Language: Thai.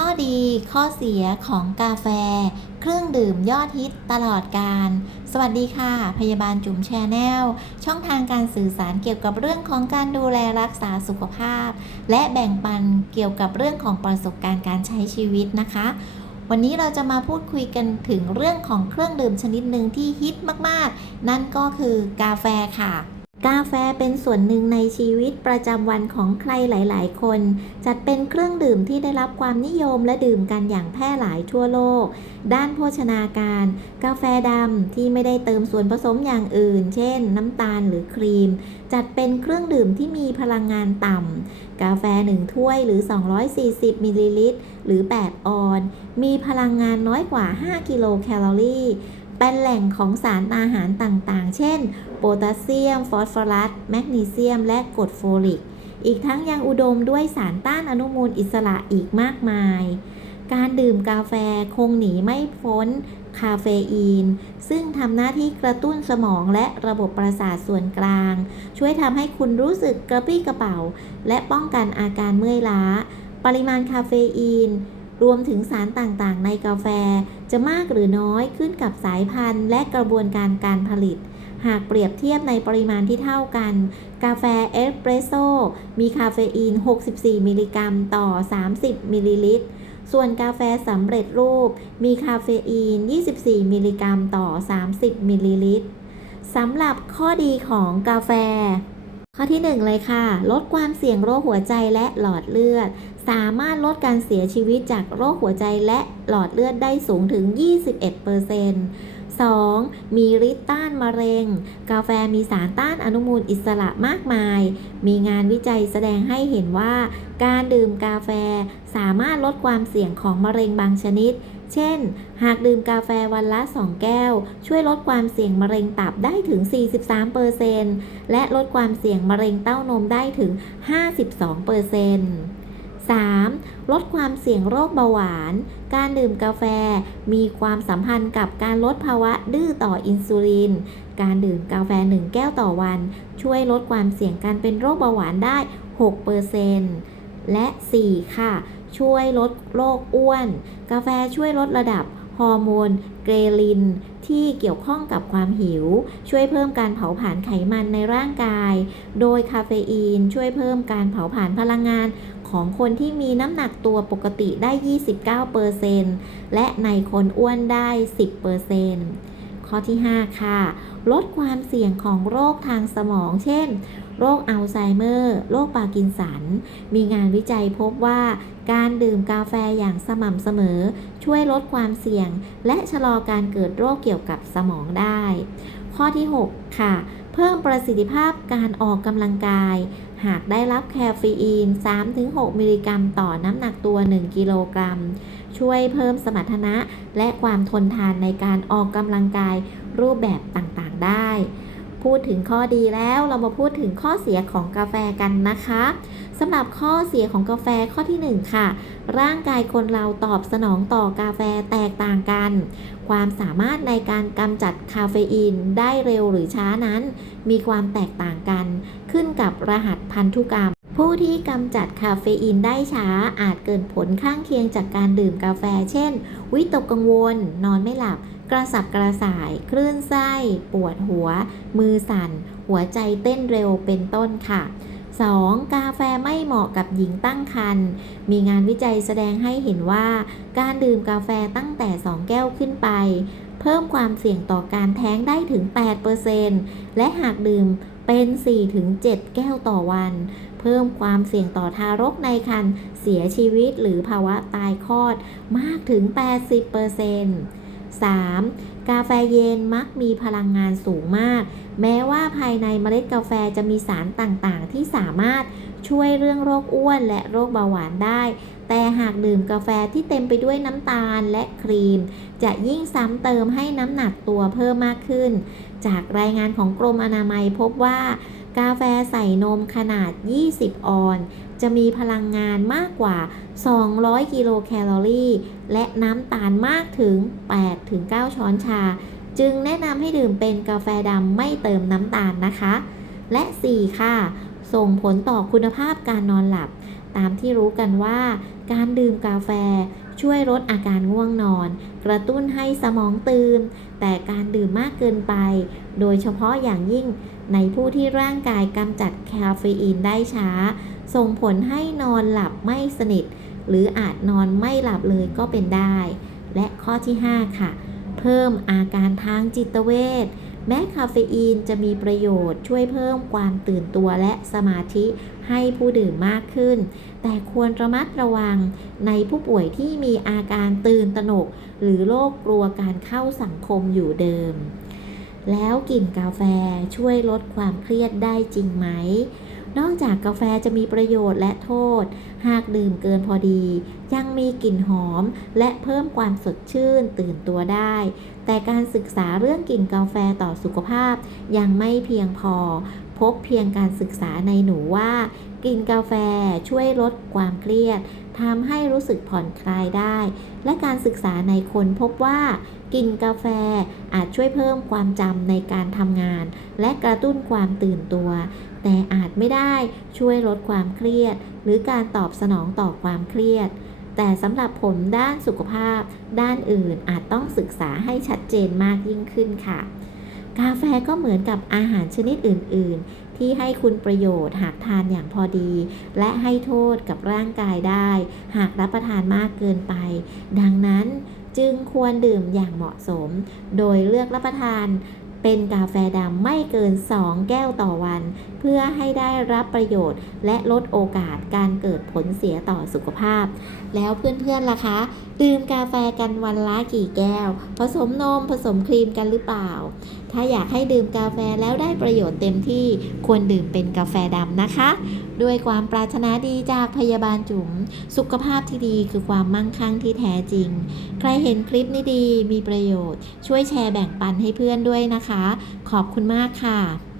ข้อดีข้อเสียของกาแฟ เครื่องดื่มยอดฮิตตลอดการ สวัสดีค่ะ พยาบาลจุ๋มแชนแนล ช่องทางการสื่อสารเกี่ยวกับเรื่องของการดูแลรักษาสุขภาพ และแบ่งปันเกี่ยวกับเรื่องของประสบการณ์การใช้ชีวิตนะคะ วันนี้เราจะมาพูดคุยกันถึงเรื่องของเครื่องดื่มชนิดหนึ่งที่ฮิตมากๆ นั่นก็คือกาแฟค่ะ กาแฟเป็นส่วนหนึ่งในชีวิตประจำวันของใครหลาย ๆ คน จัดเป็นเครื่องดื่มที่ได้รับความนิยมและดื่มกันอย่างแพร่หลายทั่วโลก ด้านโภชนาการ กาแฟดำที่ไม่ได้เติมส่วนผสมอย่างอื่น เช่น น้ำตาลหรือครีม จัดเป็นเครื่องดื่มที่มีพลังงานต่ำ กาแฟ 1 ถ้วยหรือ 240มิลลิลิตรหรือ 8 ออน มีพลังงานน้อยกว่า 5 กิโลแคลอรี่ เป็นแหล่งของสารอาหารต่างๆ เช่น โพแทสเซียม ฟอสฟอรัส แมกนีเซียม และกรดโฟลิก อีกทั้งยังอุดมด้วยสารต้านอนุมูลอิสระอีกมากมาย การดื่มกาแฟคงหนีไม่พ้นคาเฟอีน ซึ่งทำหน้าที่กระตุ้นสมองและระบบประสาทส่วนกลาง ช่วยทำให้คุณรู้สึกกระปรี้กระเป๋า และป้องกันอาการเมื่อยล้า ปริมาณคาเฟอีน รวมถึงสารต่างๆ ในกาแฟจะมากหรือน้อยขึ้นกับสายพันธุ์ และกระบวนการการผลิต หากเปรียบเทียบในปริมาณที่เท่ากัน กาแฟเอสเปรสโซ่มีคาเฟอีน 64 มิลลิกรัมต่อ 30 มิลลิลิตร ส่วนกาแฟสำเร็จรูปมีคาเฟอีน 24 มิลลิกรัมต่อ 30 มิลลิลิตรสำหรับข้อดีของกาแฟ ข้อที่ 1 เลยค่ะ ลดความเสี่ยงโรคหัวใจและหลอดเลือด สามารถลดการเสียชีวิตจากโรคหัวใจและหลอดเลือดได้สูงถึง 21% 2. มีฤทธิ์ต้านมะเร็ง กาแฟมีสารต้านอนุมูลอิสระมากมาย มีงานวิจัยแสดงให้เห็นว่า การดื่มกาแฟสามารถลดความเสี่ยงของมะเร็งบางชนิด เช่น หากดื่มกาแฟวันละ 2 แก้ว ช่วยลดความเสี่ยงมะเร็งตับได้ถึง 43%และลดความเสี่ยงมะเร็งเต้านมได้ถึง 52% 3. ลดความเสี่ยงโรคเบาหวาน การดื่มกาแฟมีความสัมพันธ์กับการลดภาวะดื้อต่ออินซูลิน การดื่มกาแฟ 1 แก้วต่อวัน ช่วยลดความเสี่ยงการเป็นโรคเบาหวานได้ 6% และ 4. ค่ะ ช่วยลดโรคอ้วน กาแฟช่วยลดระดับฮอร์โมนเกรลิน ที่เกี่ยวข้องกับความหิว ช่วยเพิ่มการเผาผลาญไขมันในร่างกาย โดยคาเฟอีนช่วยเพิ่มการเผาผลาญพลังงานของคนที่มีน้ำหนักตัวปกติได้ 29%และในคนอ้วนได้ 10%ข้อที่ 5 ค่ะ ลดความเสี่ยงของโรคทางสมอง เช่น โรคอัลไซเมอร์ โรคปาร์กินสัน มีงานวิจัยพบว่าการดื่มกาแฟอย่างสม่ำเสมอ ช่วยลดความเสี่ยง และชะลอการเกิดโรคเกี่ยวกับสมองได้ ข้อที่ 6 ค่ะ เพิ่มประสิทธิภาพการออกกำลังกาย หากได้รับแคเฟอีน 3-6 มิลลิกรัมต่อน้ำหนักตัว 1 กิโลกรัม ช่วยเพิ่มสมรรถนะ และความทนทานในการออกกำลังกายรูปแบบต่างๆ ได้ พูดถึงข้อดีแล้วเรามาพูดถึงข้อเสียของกาแฟกันนะคะสำหรับข้อเสียของกาแฟข้อที่ 1 ค่ะ ร่างกายคนเราตอบสนองต่อกาแฟแตกต่างกัน ความสามารถในการกำจัดคาเฟอีนได้เร็วหรือช้านั้น มีความแตกต่างกัน ขึ้นกับรหัสพันธุกรรม ผู้ที่กำจัดคาเฟอีนได้ช้าอาจเกิดผลข้างเคียงจากการดื่มกาแฟ เช่น วิตกกังวล นอนไม่หลับ กระสับกระส่าย คลื่นไส้ ปวดหัว มือสั่น หัวใจเต้นเร็วเป็นต้นค่ะ 2. กาแฟไม่เหมาะกับหญิงตั้งครรภ์ มีงานวิจัยแสดงให้เห็นว่า การดื่มกาแฟตั้งแต่ 2 แก้วขึ้นไป เพิ่มความเสี่ยงต่อการแท้งได้ถึง 8%และหากดื่มเป็น 4-7 แก้วต่อวัน เพิ่มความเสี่ยงต่อทารกในครรภ์เสียชีวิตหรือภาวะตายคลอดมากถึง 80% 3. กาแฟเย็นมักมีพลังงานสูงมาก แม้ว่าภายในเมล็ดกาแฟจะมีสารต่างๆ ที่สามารถช่วยเรื่องโรคอ้วนและโรคเบาหวานได้ แต่หากดื่มกาแฟที่เต็มไปด้วยน้ำตาลและครีม จะยิ่งซ้ำเติมให้น้ำหนักตัวเพิ่มมากขึ้น จากรายงานของกรมอนามัยพบว่า กาแฟใส่นมขนาด 20 ออน จะมีพลังงานมากกว่า 200 กิโลแคลอรี่ และน้ำตาลมากถึง 8-9 ช้อนชา จึงแนะนำให้ดื่มเป็นกาแฟดำไม่เติมน้ำตาลนะคะ และ 4 ค่ะ ส่งผลต่อคุณภาพการนอนหลับ ตามที่รู้กันว่า การดื่มกาแฟช่วยลดอาการง่วงนอน กระตุ้นให้สมองตื่น แต่การดื่มมากเกินไป โดยเฉพาะอย่างยิ่ง ในผู้ที่ร่างกายกำจัดคาเฟอีนได้ช้า ส่งผลให้นอนหลับไม่สนิท หรืออาจนอนไม่หลับเลยก็เป็นได้ และข้อที่ 5 ค่ะ เพิ่มอาการทางจิตเวชแม้คาเฟอีนจะมีประโยชน์ช่วยเพิ่มความตื่นตัวและสมาธิให้ผู้ดื่มมากขึ้น แต่ควรระมัดระวังในผู้ป่วยที่มีอาการตื่นตระหนก หรือโรคกลัวการเข้าสังคมอยู่เดิม แล้วกลิ่นกาแฟช่วยลดความเครียดได้จริงไหม นอกจากกาแฟจะมีประโยชน์และโทษ หากดื่มเกินพอดี ยังมีกลิ่นหอมและเพิ่มความสดชื่นตื่นตัวได้ แต่การศึกษาเรื่องกลิ่นกาแฟต่อสุขภาพยังไม่เพียงพอ พบเพียงการศึกษาในหนูว่า กินกาแฟช่วยลดความเครียดทำให้รู้สึกผ่อนคลายได้ และการศึกษาในคนพบว่า กินกาแฟอาจช่วยเพิ่มความจำในการทำงาน และกระตุ้นความตื่นตัว แต่อาจไม่ได้ช่วยลดความเครียด หรือการตอบสนองต่อความเครียด แต่สำหรับผลด้านสุขภาพ ด้านอื่นอาจต้องศึกษาให้ชัดเจนมากยิ่งขึ้นค่ะ กาแฟก็เหมือนกับอาหารชนิดอื่น ๆ ที่ให้คุณประโยชน์หากทานอย่างพอดี และให้โทษกับร่างกายได้ หากรับประทานมากเกินไป ดังนั้นจึงควรดื่มอย่างเหมาะสม โดยเลือกรับประทานเป็นกาแฟดำไม่เกิน 2 แก้วต่อวัน เพื่อให้ได้รับประโยชน์ และลดโอกาสการเกิดผลเสียต่อสุขภาพ แล้วเพื่อนๆล่ะคะ ดื่มกาแฟกันวันละกี่แก้ว ผสมนมผสมครีมกันหรือเปล่า ถ้าอยากให้ดื่มกาแฟแล้วได้ประโยชน์เต็มที่ควรดื่มเป็นกาแฟดำนะคะ ด้วยความปรารถนาดีจากพยาบาลจุ๋มสุขภาพที่ดีคือความมั่งคั่งที่แท้จริง ใครเห็นคลิปนี้ดีมีประโยชน์ ช่วยแชร์แบ่งปันให้เพื่อนด้วยนะคะ ขอบคุณมากค่ะ